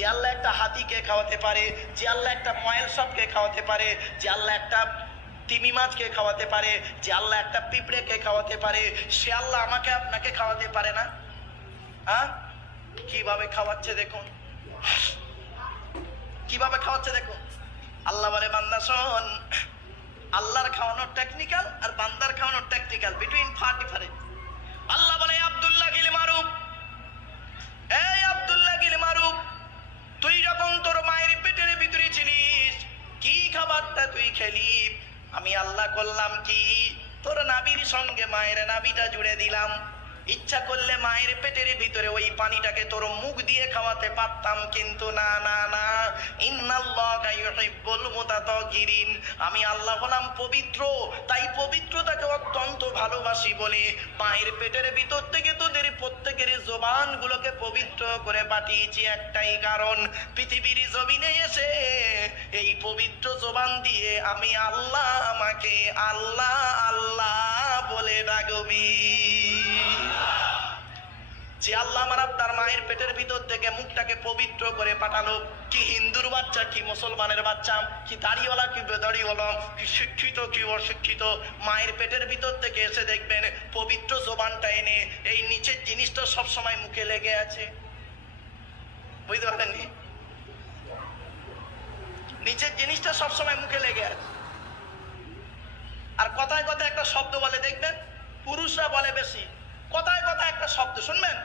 যে আল্লাহ একটা হাতিকে খাওয়াতে পারে, যে আল্লাহ একটা ময়েল সাপকে খাওয়াতে পারে, যে আল্লাহ একটা তিমি মাছকে খাওয়াতে পারে, যে আল্লাহ একটা পিঁপড়েকে খাওয়াতে পারে, সে আল্লাহ আমাকে আপনাকে খাওয়াতে পারে না? হ্যাঁ, কিভাবে খাওয়াচ্ছে দেখুন, কিভাবে খাওয়াচ্ছে দেখুন। আল্লাহ বলে বান্দা শোন, আল্লাহর খাওয়ানোর টেকনিক্যাল আর বান্দার খাওয়ানোর টেকনিক্যাল বিটুইন ফার ডিফারেন্ট। আল্লাহ বলে আব্দুল্লাহ গিল মারুফ, এই আব্দুল্লাহ গিল মারুফ, তুই যখন তোর মায়ের পেটের ভিতরে ছিলিস, কি খাবারটা তুই খেলি? আমি আল্লাহ করলাম কি, তোর নাভির সঙ্গে মায়ের নাভিটা জুড়ে দিলাম। ইচ্ছা করলে মায়ের পেটের ভিতরে ওই পানিটাকে তোর মুখ দিয়ে খাওয়াতে পারতাম, কিন্তু না না না, ইন্নাল্লাহা ইউহিব্বুল মুতাতাহহিরিন, আমি আল্লাহ হলাম পবিত্র, তাই পবিত্রতাকে অত্যন্ত ভালোবাসি বলে মায়ের পেটের ভিতর থেকে তোদের প্রত্যেকের জবানগুলোকে পবিত্র করে পাঠিয়েছি একটাই কারণ, পৃথিবীর জমিনে এসে এই পবিত্র জবান দিয়ে আমি আল্লাহ আমাকে আল্লাহ আল্লাহ বলে ডাকবি। যে আল্লাহ আমার আপনার মায়ের পেটের ভিতর থেকে মুখটাকে পবিত্র করে পাঠালো, কি হিন্দুর বাচ্চা কি মুসলমানের বাচ্চা, কি দাড়িওয়ালা কি বেদাড়িওয়ালা, কি শিক্ষিত কি অশিক্ষিত, মায়ের পেটের ভিতর থেকে এসে দেখবেন পবিত্র জবানটা এনে এই নিচের জিনিসটা সবসময় মুখে লেগে আছে। বুঝতে পারেননি? নিচের জিনিসটা সবসময় মুখে লেগে আছে। আর কথায় কথায় একটা শব্দ বলে দেখবেন, পুরুষরা বলে বেশি, কথায় কথায় একটা শব্দ শুনবেন,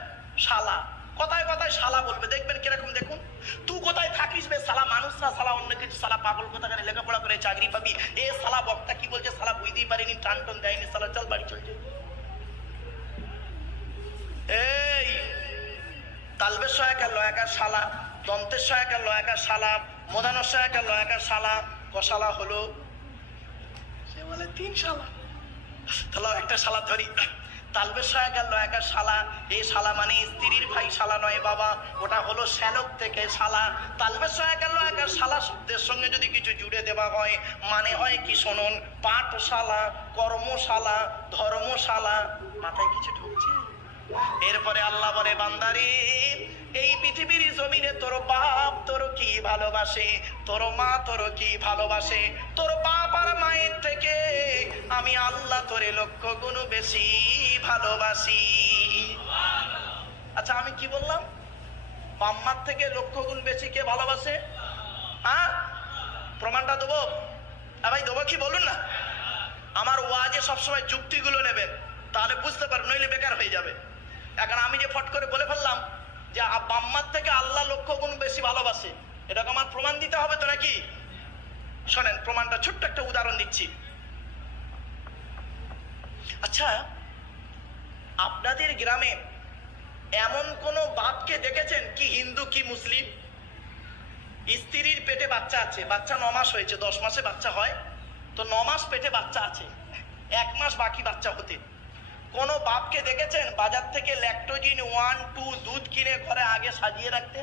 শালা, কথায় কথায় শালা বলবে, দেখবেন কিরকম দেখুন, তুই কোথায় থাকিস বে শালা, মানুষ না শালা, অন্য কিছু শালা, পাগল কোথাকারে লেখাপড়া করে চাকরি পাবি, এ শালা বক্তা কি বলছে শালা বুঝতেই পারিনি, টান টন দেয়নি শালা, চল বাড়ি চলছে। এই তালবের সহায়কার লয়াকার শালা, দন্তের সহায়কার লয়াকার শালা, মধানোর সহায়কার লয়াকার শালা, কশালা হলো, সে বলে 3 শালা, তাহলে একটা শালা ধরি। তালবের সহায়কার লয়াকার শালা, এই শালা মানে স্ত্রীর ভাই শালা নয় বাবা, ওটা হলো শ্যালক থেকে শালা। তালবের সহায়কার লয়াকার শালা শব্দের সঙ্গে যদি কিছু জুড়ে দেওয়া হয়, মানে হয় কি শুনুন, পাঠশালা, কর্মশালা, ধর্মশালা। মাথায় কিছু ঢুকছে? এরপরে আল্লাহ বলে বান্দারে, এই পৃথিবীর জমিনে তোর বাপ তোর কি ভালোবাসে, তোর মা তোর কি ভালোবাসে, তোর বাপ আর মায়ের থেকে আমি আল্লাহ তোরে 1,00,000 গুণ বেশি ভালোবাসি। আচ্ছা আমি কি বললাম? বাম্মার থেকে 1,00,000 গুণ বেশি কে ভালোবাসে? হ্যাঁ, প্রমাণটা দেবো? ভাই দেবো কি বলুন না? আমার ওয়াজে সবসময় যুক্তিগুলো নেবেন, তাহলে বুঝতে পারবেন, নইলে বেকার হয়ে যাবে। এখন আমি যে ফট করে বলে ফেললাম যে বাম্মার থেকে আল্লাহ 1,00,000 গুণ বেশি ভালোবাসে, এটাকে আমার প্রমাণ দিতে হবে তো নাকি? শোনেন প্রমাণটা, ছোট্ট একটা উদাহরণ দিচ্ছি। আচ্ছা, আপনাদের গ্রামে এমন কোন বাপকে দেখেছেন, কি হিন্দু কি মুসলিম, স্ত্রীর পেটে বাচ্চা আছে, বাচ্চা 9 মাস হয়েছে, 10 মাসে বাচ্চা হয় তো 9 মাস পেটে বাচ্চা আছে, 1 মাস বাকি বাচ্চা হতে, কোন বাপকে দেখেছেন বাজার থেকে ল্যাকটোজিন 1, 2 দুধ কিনে ঘরে আগে সাজিয়ে রাখতে?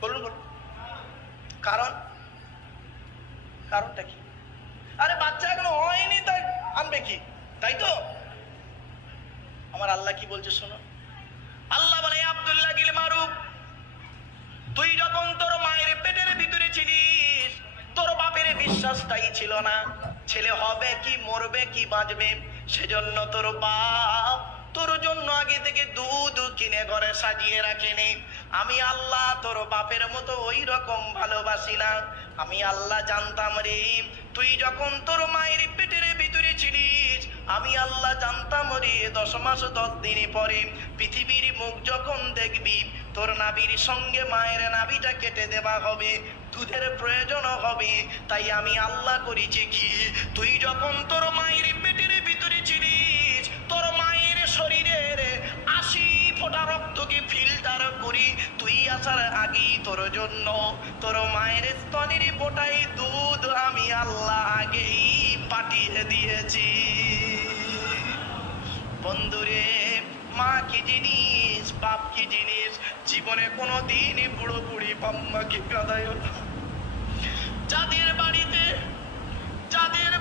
বলুন বলুন, কারণটা কি? আরে বাচ্চা এখনো হয়নি তাই আনবে কি, তাই তো? আমার আল্লাহ কি বলছে শোনো, আল্লাহ বলে আব্দুল্লাহ গিল মারুফ, তুই যখন তোর মায়ের পেটের ভিতরে ছিলিস, তোর বাপের বিশ্বাসটাই ছিল না ছেলে হবে কি মরবে কি বাঁচবে, সেজন্য তোর বাপ তোর জন্য আগে থেকে দুধ কিনে ঘরে সাজিয়ে রাখেনি। আমি আল্লাহ তোর বাপের মতো ওই রকম ভালোবাসি না। আমি আল্লাহ জানতাম রে, তুই যখন তোর মায়ের পেটের ভিতরে ছিলিস, আমি আল্লাহ জানতাম রে 10 মাস 10 দিন পরে পৃথিবীর মুখ যখন দেখবি, তোর নাভির সঙ্গে মায়ের নাভিটা কেটে দেওয়া হবে, দুধের প্রয়োজন হবে। তাই আমি আল্লাহ করেছি কি, তুই যখন তোর মায়ের পেটের ভিতরে ছিলিস, তোর মায়ের শরীরের 80 ফোঁটা রক্তকে ফিল্টার করি তুই আসার আগেই তোর জন্য তোর মায়ের স্তনের ফোঁটাই দুধ আমি আল্লাহ আগেই পাঠিয়ে দিয়েছি। বন্ধুরে, মা কি জিনিস, বাপ কি জিনিস, জীবনে কোনোদিন বুড়ো বুড়ি বাম্মাকে কাঁদায় না। যাদের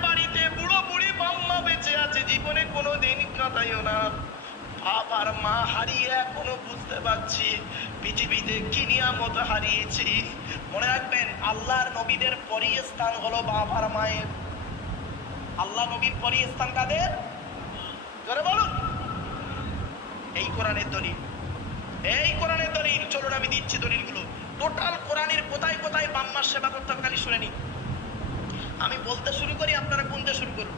বাড়িতে বুড়ো বুড়ি বাম্মা বেঁচে আছে, জীবনে কোনোদিন কাঁদায় না। বাপ আর মা হারিয়ে এখনো বুঝতে পারছি পৃথিবীতে কি নিয়ামত হারিয়েছি। মনে রাখবেন, আল্লাহর নবীদের পরই স্থান হলো বাপ আর মায়ের। আল্লাহ নবীর পরই স্থান কাদের? জোরে বলুন। এই কোরআনের দলিল, এই কোরআনের দলিল। চলুন আমি দিচ্ছি দলিলগুলো। টোটাল কোরআনের কোথায় কোথায় বাম্মার সেবা করতে হবে খালি শুনে নিন। আমি বলতে শুরু করি, আপনারা গুনতে শুরু করুন।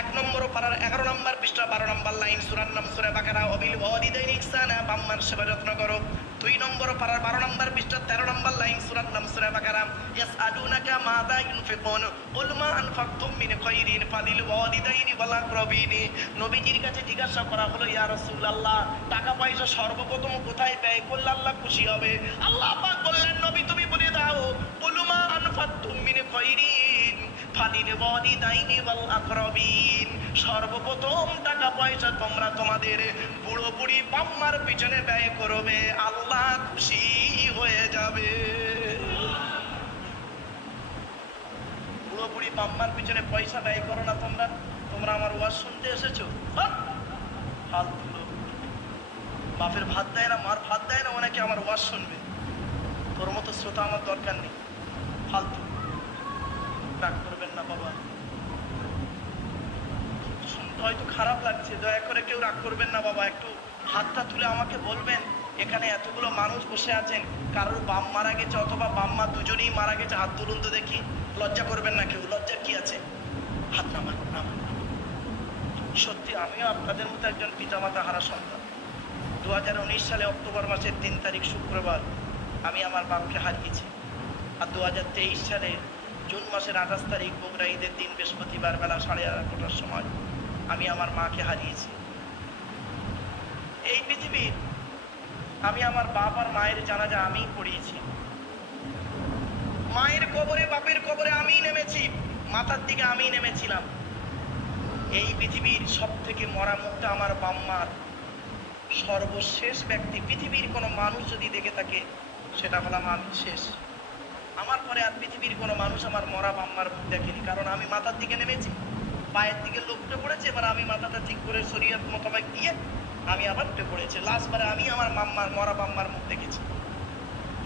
1 নম্বর পারার 11 নম্বর পৃষ্ঠা 12 নম্বর লাইন, সূরার নাম সূরা বাকারা, ওয়াবিল ওয়ালিদাইনি ইহসানা, বাম্মার সেবা যত্ন করো। 2 নম্বর পারার 12 নম্বর পৃষ্ঠা 13 নম্বর লাইন, সূরার নাম সূরা বাকারা, ইয়াসআলুনাকা মাযা ইউনফিকুন কুল মা আনফাকতুম মিন খায়রিন ফালিল ওয়ালিদাইনি ওয়াল আকরাবিন। নবীজির কাছে জিজ্ঞাসা করা হলো, ইয়া রাসূলুল্লাহ, টাকা পয়সা সর্বপ্রথম কোথায় ব্যয় করলে আল্লাহ খুশি হবে? আল্লাহ পাক বললেন, নবী তুমি বলে দাও, কুল মা আনফাকতুম মিন খায়রিন ফালিল ওয়ালিদাইনি ওয়াল আকরাবিন। সর্বপ্রথম টাকা পয়সা তোমরা তোমাদের বুড়ো বুড়ি বাম্মার পিছনে ব্যয় করবে, আল্লাহ খুশি হয়ে যাবে। বুড়ো বুড়ি বাম্মার পিছনে পয়সা ব্যয় করো না তোমরা। তোমরা আমার ওয়াজ শুনতে এসেছো? ফালতু লোক। বাপের ভাত দেয় না, মার ভাত দেয় না, অনেকে আমার ওয়াজ শুনবে। তোর মতো শ্রোতা আমার দরকার নেই, ফালতু। রাগ করবেন না বাবা, শুনতে হয়তো খারাপ লাগছে, দয়া করে কেউ রাগ করবেন না বাবা। একটু হাতটা তুলে আমাকে বলবেন, এখানে এতগুলো মানুষ বসে আছেন, কারোর বাপ মারা গেছে অথবা বাম্মা দুজনেই মারা গেছে, হাত তুলুন তো দেখি। লজ্জা করবেন না কেউ, লজ্জার কি আছে? হাত নামান, নামান। সত্যি আমিও আপনাদের মতো একজন পিতামাতা হারা সন্তান। 2019 সালে অক্টোবর মাসের 3 তারিখ শুক্রবার আমি আমার বাপকে হারিয়েছি। আর 2023 সালে জুন মাসের 28 তারিখ বগুড়া ঈদের দিন বৃহস্পতিবার বেলা 11:30টার সময় আমি আমার মাকে হারিয়েছি। এই পৃথিবীর আমি আমার বাপ আর মায়ের জানাজা আমিই পড়িয়েছি। মায়ের কবরে, বাপের কবরে আমিই নেমেছি, মাথার দিকে আমিই নেমেছিলাম। এই পৃথিবীর সব থেকে মরা মুখটা আমার বাম্মার। সর্বশেষ ব্যক্তি পৃথিবীর কোনো মানুষ যদি দেখে থাকে, সেটা হলাম আমি শেষ। আমার পরে আর পৃথিবীর কোনো মানুষ আমার মরা বাম্মার মুখ দেখেনি, কারণ আমি মাথার দিকে নেমেছি, পায়ের দিকে লোক উঠে পড়েছে। এবার আমি মাথাটা ঠিক করে শরীয়ত মোতাবেক দিয়ে আমি আবার উঠে পড়েছি। লাস্টবারে আমি আমার মাম্মার, মরা বাম্মার মুখ দেখেছি।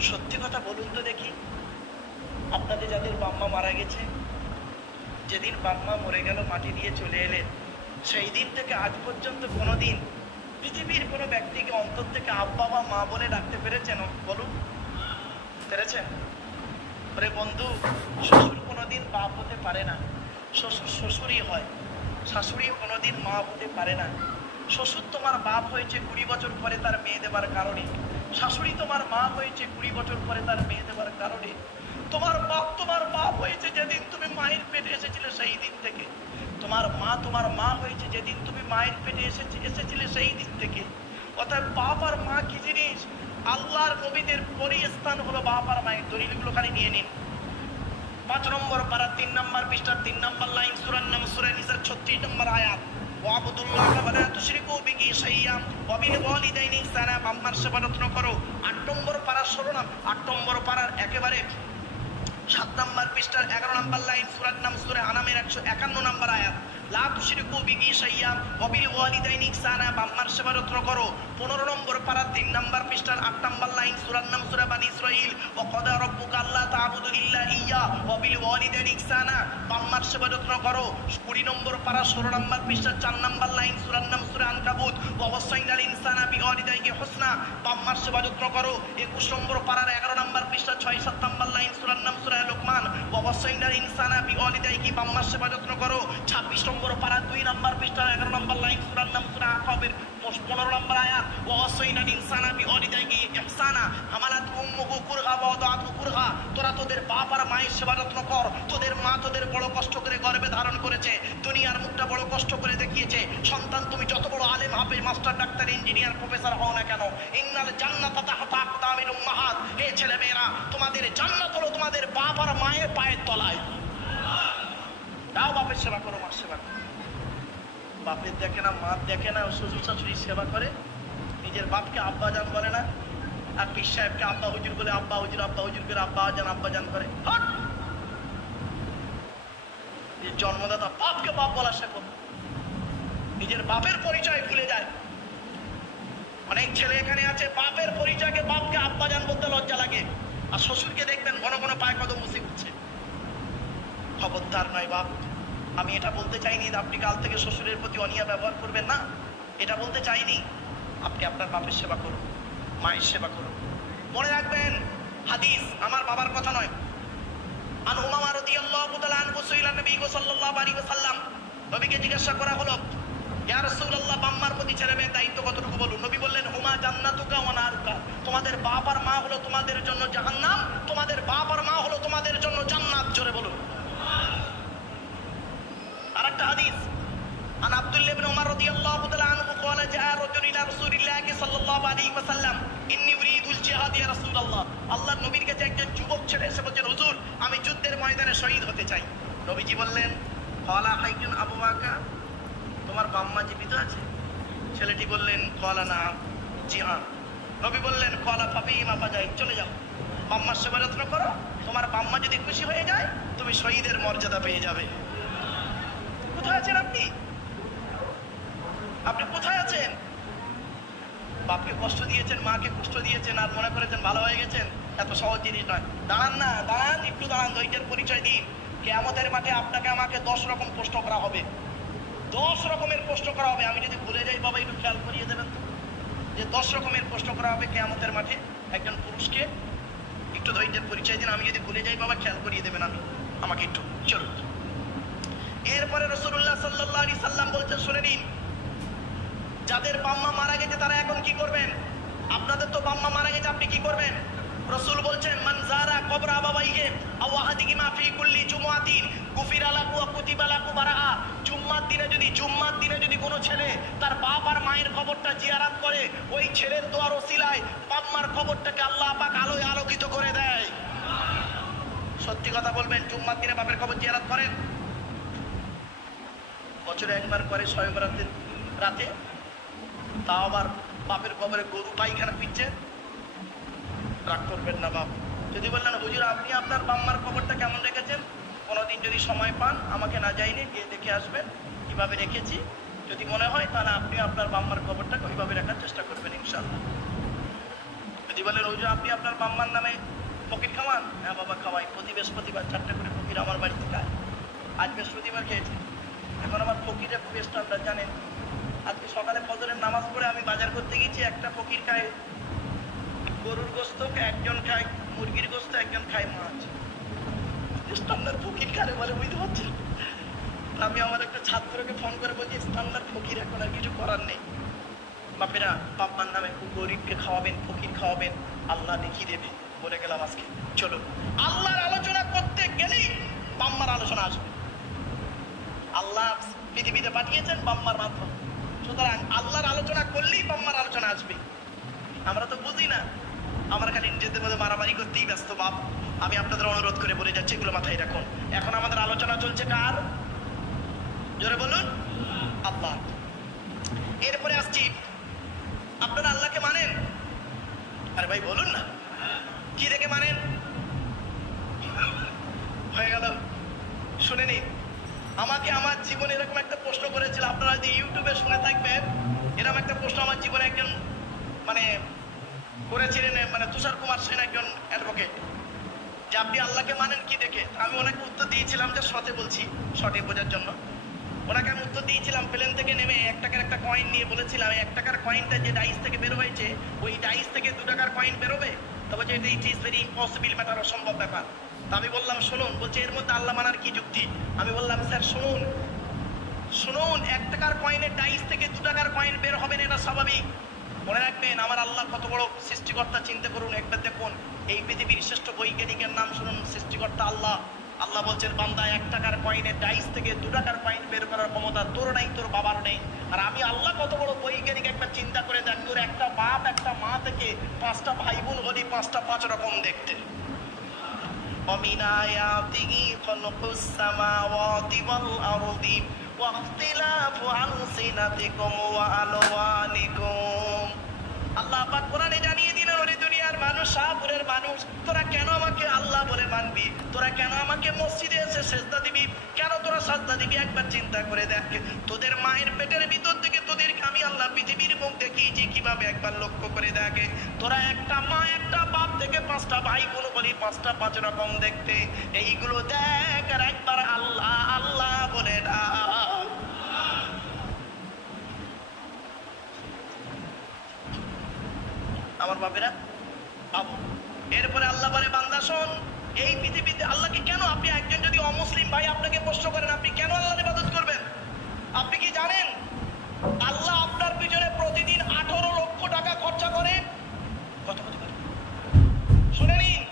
সত্যি কথা বলুন তো দেখি, আপনাদের যাদের বাম্মা মারা গেছে, যেদিন বাম্মা মরে গেল, মাটি দিয়ে চলে এলেন, সেই দিন থেকে আজ পর্যন্ত কোনোদিন পৃথিবীর কোনো ব্যক্তিকে অন্তর থেকে আব্বা বা মা বলে ডাকতে পেরেছেন? বলুন, পেরেছেন? ওরে বন্ধু, শ্বশুর কোনোদিন বাপ হতে পারে না, শ্বশুর শ্বশুরই হয়। শাশুড়ি কোনোদিন মা হতে পারে না। শ্বশুর তোমার বাপ হয়েছে 20 বছর পরে তার মেয়ে দেবার কারণে, শাশুড়ি তোমার মা হয়েছে 20 বছর পরে তার মেয়ে দেবার কারণে। তোমার বাপ হয়েছে যেদিন তুমি মায়ের পেটে এসেছিলে সেই দিন থেকে। তোমার মা হয়েছে যেদিন তুমি মায়ের পেটে এসেছিলে সেই দিন থেকে। অর্থাৎ বাপ আর মা কি জিনিস? আল্লাহর নবীদের পরই স্থান হলো বাপ আর মায়ের। দলিলগুলো খালি নিয়ে নিন। 5 নম্বর পারা 3 নম্বর পৃষ্ঠা 3 নম্বর লাইন, সূরার নাম সূরা নিসা 36 নম্বর আয়াত, ওয়াবুদুল্লাহ ওয়া লা তুশরিকু বিহি শাইয়্যান ওয়া বিল ওয়ালিদাইনি ইহসানা, বাম্মার সেবা যত্ন করো। 8 নম্বর পারা 16 নাম 8 নম্বর পারার একেবারে 7 নম্বর পৃষ্ঠার 11 নম্বর লাইন, সূরার নাম সূরা আনামের 151 নম্বর আয়াত, লা তুশরিকু বিহি শাইয়্যান ওয়া বিল ওয়ালিদাইনি ইহসানা, বাম্মার সেবা যত্ন করো। 15 নম্বর পারা 3 নম্বর পৃষ্ঠার 8 নম্বর লাইন, সূরার নাম সূরা বানী ইসরাঈল, ওয়া ক্বাদা রাব্বুকা আল্লা তা'বুদু ইল্লা ইয়্যা ওয়া বিল ওয়ালিদাইনি ইহসানা, বাম্মার সেবা যত্ন করো। 20 নম্বর পারা 16 নম্বর পৃষ্ঠার 4 নম্বর লাইন, সূরার নাম সূরা আনকাবুত, ওয়া ওয়াসাইনাল ইনসানা বিওয়ালিদাইহি হুসনা, বাম্মার সেবা যত্ন করো। 21 নম্বর পারার 11 নম্বর পৃষ্ঠার 6-7 নম্বর লাইন, সূরার নাম সূরা লোকমান, ওয়া ওয়াসাইনাল ইনসানা বিওয়ালিদাইহি, বাম্মার সেবা যত্ন করো। 26 নম্বর পারা 2 নম্বর পৃষ্ঠার 11 নম্বর লাইন, সূরার নাম সূরা আকাবের 15 নম্বর আয়াত, ওয়া ওয়াসাইনাল ইনসানা বিওয়ালিদাইহি ইহসানা হামালাত উম্মুহু কুরহা ওয়া ওয়াদাতহু কুরহা। তোরা তোদের বাপ আর মায়ের সেবা যত্ন কর। তোদের মা তোদের বড় কষ্ট করে গর্ভে ধারণ করেছে, দুনিয়ার মুখটা বড় কষ্ট করে দেখিয়েছে। সন্তান তুমি যত বড় আলেম, হাফেজ, মাস্টার, ডাক্তার, ইঞ্জিনিয়ার, প্রফেসর হও না কেন, ইন্নাল জান্নাতা তাহতা আকদামিল উম্মাহাত, হে ছেলে মেয়েরা, তোমাদের জান্নাত হলো তোমাদের বাপ আর মায়ের পায়ের তলায়। দাও বাপের সেবা করো, মার সেবা করো। বাপের দেখে না, মা দেখে না, শ্বশুর শাশুড়ির সেবা করে, নিজের বাপকে আব্বা জান বলে না, আর পীর সাহেবকে আব্বা হুজুর বলে, আব্বা হুজুর করে আব্বা জান করে। জন্মদাতা বাপকে বাপ বলা শেখো। নিজের বাপের পরিচয় ভুলে যায়। অনেক ছেলে এখানে আছে বাপের পরিচয়কে বাপকে আব্বাজান বলতে লজ্জা লাগে, আর শ্বশুরকে দেখবেন ঘন ঘন পায়ে কদম মুছে উঠছে। খবরদার নয় বাপ, আমি এটা বলতে চাইনি আপনি কাল থেকে শ্বশুরের প্রতি অনিয়া ব্যবহার করবেন না, এটা বলতে চাইনি। আপনি আপনার বাপের সেবা করুন, মায়ের সেবা করুন। মনে রাখবেন হাদিস আমার বাবার কথা নয়। আন উমামা রাদিয়াল্লাহু তাআলা আনহু সুইলা নবী সাল্লাল্লাহু আলাইহি ওয়াসাল্লাম, নবীকে জিজ্ঞাসা করা হলো ইয়া রাসূলুল্লাহ বাম্মার প্রতি ছেলেমেয়ের দায়িত্ব কতটুকু বলুন। নবী বললেন হুমা জান্নাতুকা ওয়া নারুকা, তোমাদের বাপ আর মা হলো তোমাদের জন্য জাহান্নাম, তোমাদের বাপ আর মা হলো তোমাদের জন্য জান্নাত। জোরে বলুন। আরেকটা হাদিস আন আব্দুল্লাহ ইবনে উমর রাদিয়াল্লাহু তাআলা আনহু قال جاء رجل الى رسول الله صلى الله عليه وسلم اني اريد الجهاد يا رسول الله। আল্লাহর নবীর কাছে একজন যুবক ছেলে এসে বলছেন হুজুর আমি যুদ্ধের ময়দানে শহীদ হতে চাই। নবীজি বললেন ক্বালা হাইয়ুন আবুয়াকা, তোমার বাম্মা জীবিত আছে? ছেলেটি বললেন ক্বালা না, জি হ্যাঁ। নবী বললেন ক্বালা ফাবিমা ফাজাই, চলে যাও বাম্মার সেবা যত্ন করো, তোমার বাম্মা যদি খুশি হয়ে যায় তুমি শহীদের মর্যাদা পেয়ে যাবে। কোথায় আছেন আপনি? আপনি কোথায় আছেন? বাপকে কষ্ট দিয়েছেন, মাকে কষ্ট দিয়েছেন, আর মনে করেছেন ভালো হয়ে গেছেন। এত সহজ জিনিস নয়। দাঁড়ান না, দাঁড়ান, একটু দাঁড়ান, ধৈর্যের পরিচয় দিন। কিয়ামতের মাঠে আপনাকে আমাকে 10 রকম প্রশ্ন করা হবে, 10 রকমের প্রশ্ন করা হবে। আমি যদি ভুলে যাই বাবা একটু খেয়াল করিয়ে দেবেন তো, যে 10 রকমের প্রশ্ন করা হবে কিয়ামতের মাঠে একজন পুরুষকে। একটু ধৈর্যের পরিচয় দিন, আমি যদি ভুলে যাই বাবা খেয়াল করিয়ে দেবেন আমাকে একটু। চলুন। এরপরে রাসূলুল্লাহ সাল্লাল্লাহু আলাইহি সাল্লাম বলতে শুনে নিন, যাদের বাম্মা মারা গেছে তারা এখন কি করবেন? আপনাদের তো বাম্মা মারা গেছে, আপনি কি করবেন? রাসূল বলছেন মান যারা কবর আবাবাইহি আও আহাদিহিমা ফি কুল্লি জুমআতিন গুফিরা লাহু ওয়া কুতিবা লাহু বারাআ। জুম্মার দিনে যদি কোনো ছেলে তার বাপ আর মায়ের কবরটা জিয়ারত করে, ওই ছেলের দোয়ার ওসিলায় বাম্মার কবরটাকে আল্লাহ পাক আলোয় আলোকিত করে দেয়। সত্যি কথা বলবেন, জুম্মার দিনে বাপের কবর জিয়ারত করেন? বছরে একবার করে শবে বরাতের রাতে, তাও আবার বাপের কবরে গরু পায়খানা পিচ্ছে। রাগ করবেন না বাপ। যদি বললেন হুজুর আপনি আপনার বাম্মার কবরটা কেমন রেখেছেন, কোনোদিন যদি সময় পান আমাকে না যাইনি গিয়ে দেখে আসবেন কিভাবে রেখেছি। যদি মনে হয় তাহলে আপনি আপনার বাম্মার কবরটাকে ওইভাবে রাখার চেষ্টা করবেন ইনশাআল্লাহ। যদি বলেন হুজুর আপনি আপনার বাম্মার নামে ফকির খাওয়ান, হ্যাঁ বাবা খাওয়াই, প্রতি বৃহস্পতিবার 4টা করে ফকির আমার বাড়িতে খায়। আজ বৃহস্পতিবার খেয়েছি, এখন আমার ফকিরের খুব স্ট্যান্ডার্ড জানেন। আজকে সকালে ফজরের নামাজ পড়ে আমি বাজার করতে গেছি, একটা ফকির খায় গরুর গোস্ত, একজন খায় মুরগির গোস্ত, একজন খায় মাছ। স্ট্যান্ডার্ড ফকির খারে বলে বুঝতে পারছেন? আমি আমার একটা ছাত্রকে ফোন করে বলছি স্ট্যান্ডার্ড ফকির, এখন আর কিছু করার নেই। বাপেরা বাপ্পার নামে খুব গরিবকে খাওয়াবেন, ফকির খাওয়াবেন, আল্লাহ দেখিয়ে দেবে। বলে গেলাম আজকে। চলো, আল্লাহর আলোচনা করতে গেলেই বাম্মার আলোচনা আসবে। আল্লাহ পৃথিবীতে পাঠিয়েছেন বাম্মার মাধ্যমে, সুতরাং আল্লাহর আলোচনা করলেই বাম্মার আলোচনা আসবে। আমরা তো বুঝি না, আমরা খালি নিজেদের মধ্যে মারামারি করতেই ব্যস্ত। বাপ আমি আপনাদের অনুরোধ করে বলে যাচ্ছি, এগুলো মাথায় রাখুন। এখন আমাদের আলোচনা চলছে কার? জোরে বলুন, আল্লাহ। এরপরে আসছি, আপনারা আল্লাহকে মানেন? আরে ভাই বলুন না, কি দেখে মানেন? হয়ে গেল, শুনে নিন। আমাকে আমার জীবনে এরকম একটা প্রশ্ন করেছিল, আপনারা যদি ইউটিউবে শুনে থাকবেন, এরকম একটা প্রশ্ন আমার জীবনে একজন করেছিলেন, তুষার কুমার সেন, একজন অ্যাডভোকেট, যে আপনি আল্লাহকে মানেন কি দেখে। আমি ওনাকে উত্তর দিয়েছিলাম, যে শর্টে বলছি, শর্টে বোঝার জন্য। ওনাকে আমি উত্তর দিয়েছিলাম, প্লেন থেকে নেমে 1 টাকার একটা কয়েন নিয়ে বলেছিলাম 1 টাকার কয়েনটা যে ডাইস থেকে বের হয়েছে, ওই ডাইস থেকে 2 টাকার কয়েন বেরোবে? তো বলছে it is very impossible matter, অসম্ভব ব্যাপার। তা আমি বললাম শুনুন, বলছে এর মধ্যে আল্লাহ মানার কি যুক্তি? আমি বললাম স্যার শুনুন 1 টাকার কয়েনের ডাইস থেকে 2 টাকার কয়েন বের হবে না, এটা স্বাভাবিক। মনে রাখবেন আমার আল্লাহ কত বড় সৃষ্টিকর্তা, চিন্তা করুন একবার। দেখুন এই পৃথিবীর শ্রেষ্ঠ বৈজ্ঞানিকের নাম শুনুন, সৃষ্টিকর্তা আল্লাহ। আল্লাহ বলছেন বান্দা 1 টাকার কয়েনের ডাইস থেকে 2 টাকার কয়েন বের করার ক্ষমতা তোর নাই, তোর বাবার নেই। আর আমি আল্লাহ কত বড় বৈজ্ঞানিক, একবার চিন্তা করে দেখ, তোর একটা বাপ একটা মা থেকে 5টা ভাই বোন হলি 5টা 5 রকম দেখতে। ومن آياته خلق السماوات والأرض واختلاف ألسنتكم وألوانكم। আল্লাহ পাক কোরআনে জানিয়ে দিলেন, ওরে দুনিয়ার মানুষ, শাহপুরের মানুষ, তোরা কেন আমাকে আল্লাহ বলে মানবি? তোরা কেন আমাকে মসজিদে এসে সেজদা দিবি? কেন তোরা সাজদা দিবি? একবার চিন্তা করে দেখ, তোদের মায়ের পেটের ভিতর থেকে তোদেরকে আমি আল্লাহ পৃথিবীর মুখ দেখিয়েছি কিভাবে, একবার লক্ষ্য করে দেখে। তোরা একটা মা একটা বাপ থেকে 5টা ভাই, কোনো বলি 5টা 5 রকম দেখতে, এইগুলো দেখ আর একবার আল্লাহ আল্লাহ বলে ডাক। আমার বাপেরা বাবু, এরপরে আল্লাহ বলে বান্দা শোন, এই পৃথিবীতে আল্লাহকে কেন, আপনি একজন যদি অমুসলিম ভাই আপনাকে প্রশ্ন করেন আপনি কেন আল্লাহর ইবাদত করবেন, আপনি কি জানেন আল্লাহ আপনার পিছনে প্রতিদিন 18 লক্ষ টাকা খরচা করে? কত কত কত শুনে নিন,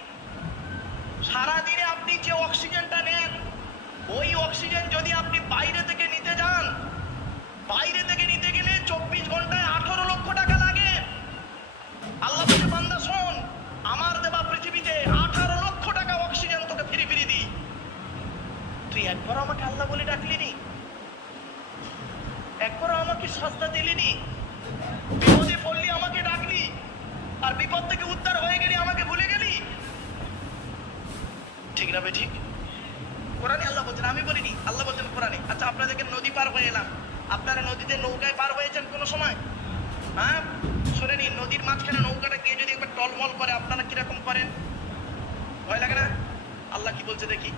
সারাদিনে আপনি যে অক্সিজেনটা নেন, ওই অক্সিজেন যদি আপনি বাইরে থেকে নিতে যান, বাইরে থেকে নিতে গেলে 24 ঘন্টায় 18 লক্ষ টাকা লাগে। আল্লাহ বলে বান্দা শোন, আমার দেবা পৃথিবীতে 18 লক্ষ টাকা অক্সিজেন তোকে ফিরি ফিরি দিই, তুই একবার আমাকে আল্লাহ বলে ডাকলিনি, একবার আমাকে সস্তা দিলিনি, বিপদে পড়লি আমাকে ডাকলি, আর বিপদ থেকে উদ্ধার হয়ে গেলি আমাকে ভুলে গেলি। ঠিক না বে ঠিক? কোরআনে আল্লাহ বলছেন, আমি বলিনি, আল্লাহ বলছেন কোরআনে। আচ্ছা আপনাদেরকে নদী পার হয়ে এলাম, আপনারা নদীতে নৌকায় পার হয়েছেন কোনো সময়? হ্যাঁ শুনে নিন, নদীর মাঝখানে নৌকাটা গিয়ে যদি একবার টলমল করে আপনারা কিরকম করেন, ভয় লাগে না? আল্লাহ কি বলছে দেখি,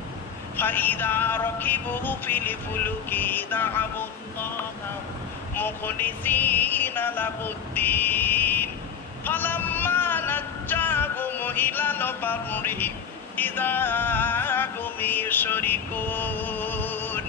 ফাইদা রাকিবু ফিল ফুলকি দা'আবুল্লাহ মুখলিসিনা লাহুদ্দিন ফালাম্মা নাজ্জাহুম ইলাল বাররি ইযা হুম ইউশরিকুন।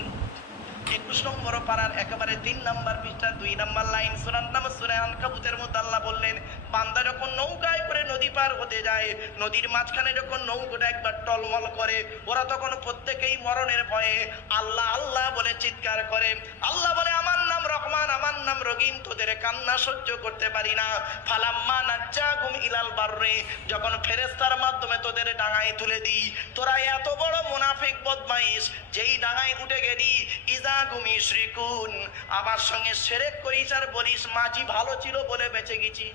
21 নম্বর পারার একেবারে 3 নম্বর পৃষ্ঠার 2 নম্বর লাইন, সূরার নাম সূরা আনকাবুতের মধ্যে আল্লাহ বললেন, বান্দা যখন নৌকায় করে নদী পার হতে যায়, নদীর মাঝখানে যখন নৌকাটা একবার টলমল করে, ওরা তখন প্রত্যেকেই মরণের ভয়ে আল্লাহ আল্লাহ বলে চিৎকার করে। আল্লাহ বলে আমার নাম রহমান, আমার নাম রহিম, তোদের কান্না সহ্য করতে পারি না। ফালাম্মা নাজ্জাহুম ইলাল বাররি, যখন ফেরেশতার মাধ্যমে তোদের ডাঙায় তুলে দিই, তোরা এত বড় মুনাফিক বদমাইশ, যেই ডাঙায় উঠে গেলি ইযা হুম ইউশরিকুন, আমার সঙ্গে শিরক করিস আর বলিস মাঝি ভালো ছিল বলে বেঁচে গেছি।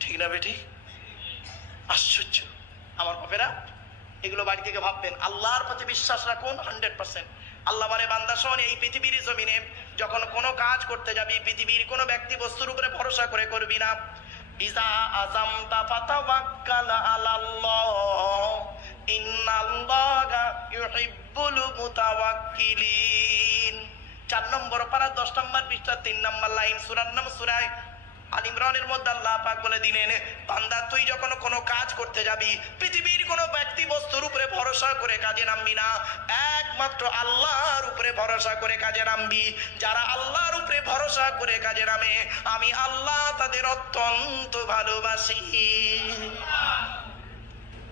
ঠিক না বেটি? আশ্চর্য আমার বাপেরা, এগুলো বাড়ি থেকে ভাববেন, আল্লাহর প্রতি বিশ্বাস রাখুন 100%। আল্লাহ বলে বান্দা শোন, এই পৃথিবীর জমিনে যখন কোনো কাজ করতে যাবি, পৃথিবীর কোনো ব্যক্তি বস্তুর উপরে ভরসা করে করবি না। ইজা আযামতা ফাতাওয়াক্কাল আলাল্লাহ ইন্নাল্লাহা ইউহিব্বুল মুতাওয়াক্কিলিন। 4 নম্বর পারা 10 নম্বর পৃষ্ঠা 3 নম্বর লাইন, সূরার নাম সূরা আল ইমরানের মধ্যে আল্লাহ পাক বলে দিলেন, বান্দা তুই যখন কোনো কাজ করতে যাবি, পৃথিবীর কোনো ব্যক্তি বস্তুর উপরে ভরসা করে কাজে নামবি না, একমাত্র আল্লাহর উপরে ভরসা করে কাজে নামবি। যারা আল্লাহর উপরে ভরসা করে কাজে নামে, আমি আল্লাহ তাদের অত্যন্ত ভালোবাসি।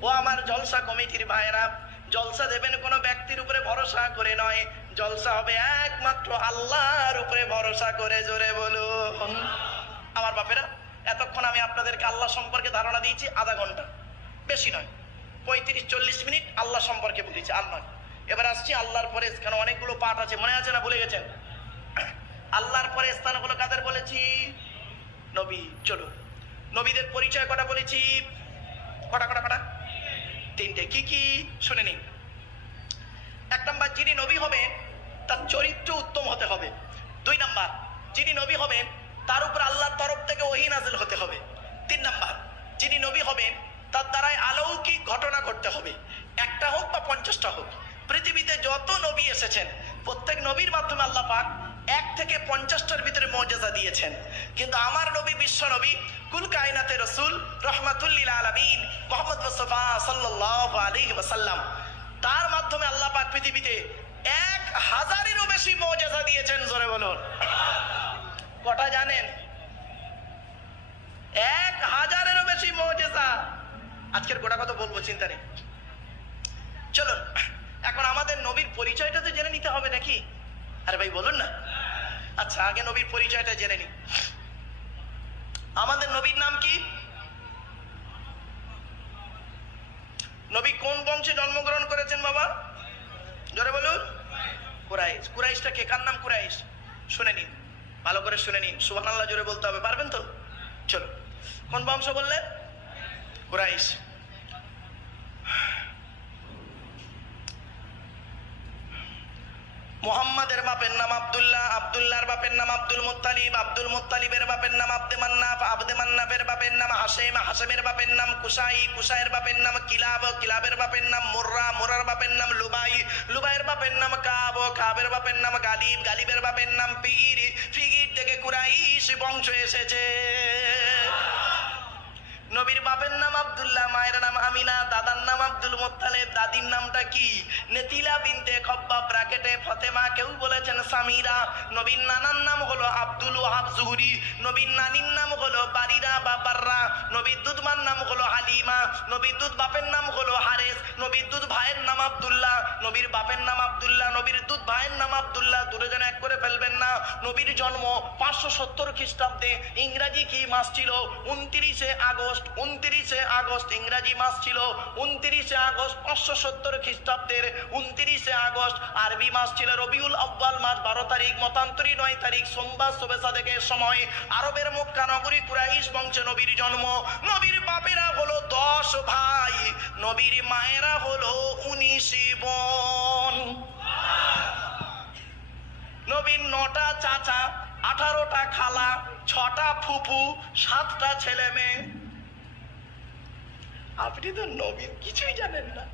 ও আমার জলসা কমিটির ভাইরা, জলসা দেবেন কোনো ব্যক্তির উপরে ভরসা করে নয়, জলসা হবে একমাত্র আল্লাহর উপরে ভরসা করে। জোরে বলুন। আমার বাপেরা, এতক্ষণ আমি আপনাদেরকে আল্লাহ সম্পর্কে ধারণা দিয়েছি আধা ঘন্টা, বেশি নয়, 35-40 মিনিট আল্লাহ সম্পর্কে বলেছি, আর নয়। এবার আসছি আল্লাহর পরে, কেন অনেকগুলো পাঠ আছে, মনে আছে না ভুলে গেছেন? আল্লাহর পরে স্থানগুলো কাদের বলেছি? নবী। চলো, নবীদের পরিচয় কটা বলেছি? কটা কটা কটা? 3টে। কি কি শুনে নিন। 1 নাম্বার, যিনি নবী হবেন তার চরিত্র উত্তম হতে হবে। 2 নাম্বার, যিনি নবী হবেন তার উপর আল্লাহর তরফ থেকে ওহী নাযিল হতে হবে। 3 নাম্বার, যিনি নবী হবেন তার দ্বারাই অলৌকিক ঘটনা ঘটতে হবে, একটা হোক বা 50টা হোক। পৃথিবীতে যত নবী এসেছেন, প্রত্যেক নবীর মাধ্যমে আল্লাহ পাক 1 থেকে 50টার ভিতরে মুজিজা দিয়েছেন, কিন্তু আমার নবী, বিশ্ব নবী, কুল কায়নাতের রাসূল, রাহমাতুল লিল আলামিন, মুহাম্মদ মুস্তাফা সাল্লাল্লাহু আলাইহি ওয়াসাল্লাম, তার মাধ্যমে আল্লাহ পাক পৃথিবীতে 1000-এরও বেশি মুজিজা দিয়েছেন। জোরে বলুন। কটা জানেন? 1000-এরও বেশি মুজিজা। আজকের গোটা কথা বলবো, চিন্তা নেই। চলুন এখন আমাদের নবীর পরিচয়টা তো জেনে নিতে হবে নাকি? আরে ভাই বলুন না। আচ্ছা আগে নবীর পরিচয়টা জেনে নি। আমাদের নবীর নাম কি? নবী কোন বংশে জন্মগ্রহণ করেছেন বাবা? জোরে বলুন। কুরাইশ। কুরাইশটা কে? কার নাম কুরাইশ? শুনে নিন, ভালো করে শুনে নিন, সুবহানাল্লাহ জোরে বলতে হবে, পারবেন তো? চলো, কোন বংশ বললেন? কুরাইশ। মুহাম্মাদের বাপের নাম আব্দুল্লাহ, আব্দুল্লাহর বাপের নাম আব্দুল মুত্তালিব, আব্দুল মুত্তালিবের বাপের নাম আব্দে মান্নাফ, আব্দে মান্নাফের বাপের নাম হাশেম, হাশেমের বাপের নাম কুসাই, কুসাইয়ের বাপের নাম কিলাব, কিলাবের বাপের নাম মুররা, মুরার বাপের নাম লুবাই, লুবাইয়ের বাপের নাম কাব, কাবের বাপের নাম গালিব, গালিবের বাপের নাম ফিগির, ফিগির থেকে কুরাইশ বংশ এসেছে। নবীর বাপের নাম আব্দুল্লাহ, মায়ের নাম আমিনা, দাদার নাম আব্দুল মুত্তালিব, দাদির নামটা কি? নেতিলা বিনতে খব্বাব ব্র্যাকেটে ফতেমা, কেউ বলেছেন সামিরা। নবীর নানার নাম হলো আব্দুল ওয়াহাব জুহরি, নবীর নানির নাম হলো বারিরা বা বাররা, নবীর দুধ মার নাম হলো হালিমা, নবীর দুধ বাপের নাম হলো হারেস, নবীর দুধ ভাইয়ের নাম আব্দুল্লাহ, নবীর বাপের নাম আব্দুল্লাহ, নবীর দুধ ভাইয়ের নাম আব্দুল্লাহ, দূরে যেন এক করে ফেলবেন না। নবীর জন্ম 570 খ্রিস্টাব্দে, ইংরাজি কি মাস ছিল? 29শে আগস্ট, 29শে আগস্ট ইংরাজি মাস ছিল, 29শে আগস্ট 570 খ্রিস্টাব্দের 29শে আগস্ট আরবি মাস ছিল রবিউল আউয়াল মাস, 12 তারিখ, মতান্তরী 9 তারিখ, সোমবার শবে সাদেকের সময় আরবের মক্কা নগরী কুরাইশ বংশে নবীর জন্ম। নবীর বাপেরা হলো 10 ভাই, নবীর মায়েরা হলো 19 বোন। নবীর 9টা চাচা, 18টা খালা, 6টা ফুফু, 7টা ছেলে মেয়ে। আপনি তো নবীর কিছুই জানেন না।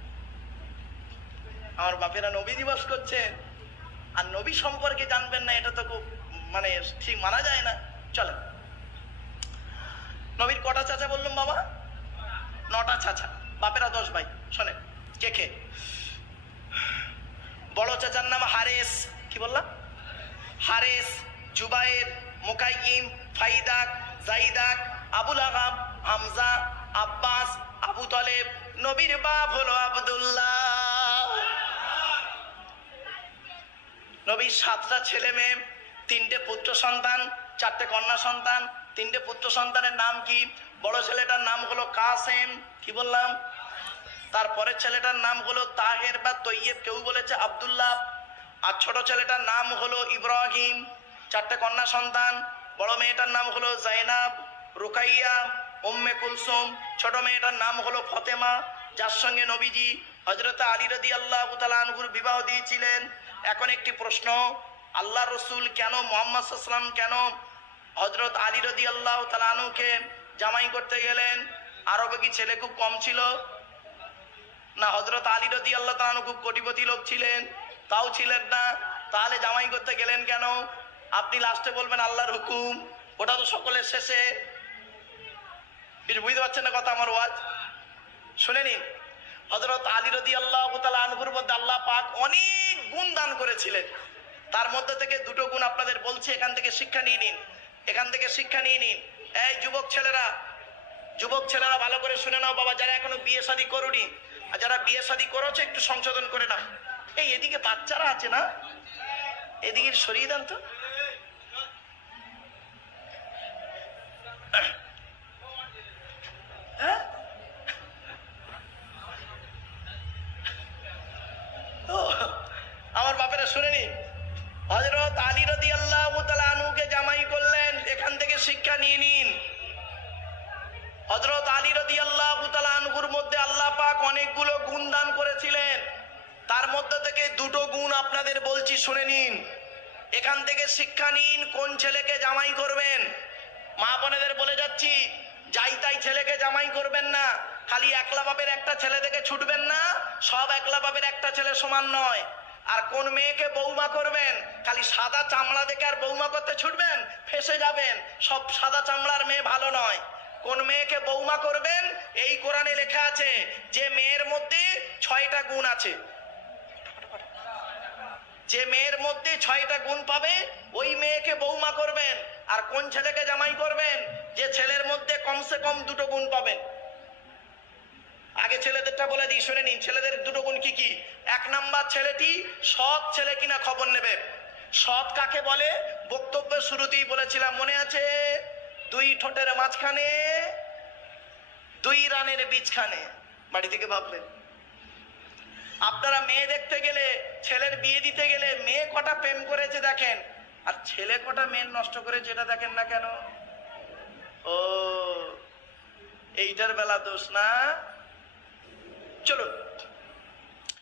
আমার বাপেরা নবী দিবস করছেন আর নবী সম্পর্কে জানবেন না, এটা তো খুব মানে ঠিক মানা যায় না। চলেন, নবীর কটা চাচা বললাম বাবা? 9টা চাচা, বাপেরা 10 ভাই। শোনেন কে কে। বড় চাচার নাম হারেস, কি বললাম? হারেস, জুবায়ের, মুকাইম, ফাইদাক, জাইদাক, আবুল আহাব, হামজা, আব্বাস, আবু তালেব। নবীর বাপ হলো আব্দুল্লাহ। নবীর 7টা ছেলে মেয়ে, 3টে পুত্র সন্তান, 4টে কন্যা সন্তান। 3টে পুত্র সন্তানের নাম কি? বড় ছেলেটার নাম হলো কাসেম, কি বললাম? তারপরের ছেলেটার নাম হলো তাহের বা তৈয়ব, কেউ বলেছে আব্দুল্লাহ। আর ছোট ছেলেটার নাম হলো ইব্রাহিম। 4টে কন্যা সন্তান, বড় মেয়েটার নাম হলো জাইনাব, রুকাইয়া, উম্মে কুলসুম। ছোট মেয়েটার নাম হলো ফতেমা, যার সঙ্গে নবীজি হযরত আলী রাদিয়াল্লাহু তাআলা আনহুর বিবাহ দিয়েছিলেন। এখন একটি প্রশ্ন, আল্লাহ রসুল কেন, মুহাম্মদ সাল্লাল্লাহু আলাইহি ওয়াসাল্লাম কেন হযরত আলী রাদিয়াল্লাহু তাআলা আনহুকে জামাই করতে গেলেন? আরবে কি ছেলে খুব কম ছিল? না, হযরত আলী রাদিয়াল্লাহু তাআলা আনহু খুব কোটিপতি লোক ছিলেন? তাও ছিলেন না। তাহলে জামাই করতে গেলেন কেন? আপনি লাস্টে বলবেন আল্লাহর হুকুম, ওটা তো সকলের শেষে। বুঝতে পারছেন না কথা আমার ওয়াজ? শুনে নিন, হযরত আলী রাদিয়াল্লাহু তাআলা আনহুর মধ্যে আল্লাহ পাক অনেক গুণ দান করেছিলেন। তার মধ্যে থেকে 2টো গুণ আপনাদের বলছি, এখান থেকে শিক্ষা নিয়ে নিন, এখান থেকে শিক্ষা নিয়ে নিন। এই যুবক ছেলেরা, যুবক ছেলেরা ভালো করে শুনে নাও বাবা, যারা এখনো বিয়ে শাদী করোনি আর যারা বিয়ে শাদী করেছে একটু সংশোধন করে নাও। এই এদিকে বাচ্চারা আছে না, এদিকে সরিয়ে দেন তো। হ্যাঁ, আমার বাপেরা শুনে নি, হযরত আলী রাদিয়াল্লাহু তাআলা আনহুকে জামাই করলেন, এখান থেকে শিক্ষা নিয়ে নিন। হযরত আলী রাদিয়াল্লাহু তাআলা আনহুর মধ্যে আল্লাহ পাক অনেকগুলো গুণ দান করেছিলেন, তার মধ্যে থেকে 2টো গুণ আপনাদের বলছি, শুনে নিন। এখান থেকে শিক্ষা নিন কোন ছেলেকে জামাই করবেন। মা বোনেদের বলে যাচ্ছি, যাই তাই ছেলেকে জামাই করবেন না। খালি একলা বাপের একটা ছেলে থেকে ছুটবেন না, সব একলা বাপের একটা ছেলে সমান নয়। আর কোন মেয়েকে বৌমা করবেন, খালি সাদা চামড়া দেখে আর বৌমা করতে ছুটবেন, ফেসে যাবেন। সব সাদা চামড়ার মেয়ে ভালো নয়। কোন মেয়েকে বৌমা করবেন, এই কোরআনে লেখা আছে যে মেয়ের মধ্যে 6টা গুণ আছে, যে মেয়ের মধ্যে 6টা গুণ পাবে ওই মেয়েকে বৌমা করবেন। আর কোন ছেলেকে জামাই করবেন, যে ছেলের মধ্যে কমসে কম 2টো গুণ পাবেন। আগে ছেলেদেরটা বলে দিই, শুনে নিন ছেলেদের 2টো গুণ কি কি। 1 নাম্বার, ছেলেটি সৎ ছেলে কিনা খবর নেবে। সৎ কাকে বলে? বক্তব্যের শুরুতেই বলেছিলাম, মনে আছে? 2 ঠোঁটের মাঝখানে 2 রানের বীজখানে। বাড়ি থেকে ভাবলেন আপনারা মেয়ে দেখতে গেলে, ছেলের বিয়ে দিতে গেলে মেয়ে কটা প্রেম করেছে দেখেন, আর ছেলে কটা মেয়ে নষ্ট করেছে এটা দেখেন না কেন? ও, এইটার বেলা দোষ না। চলুন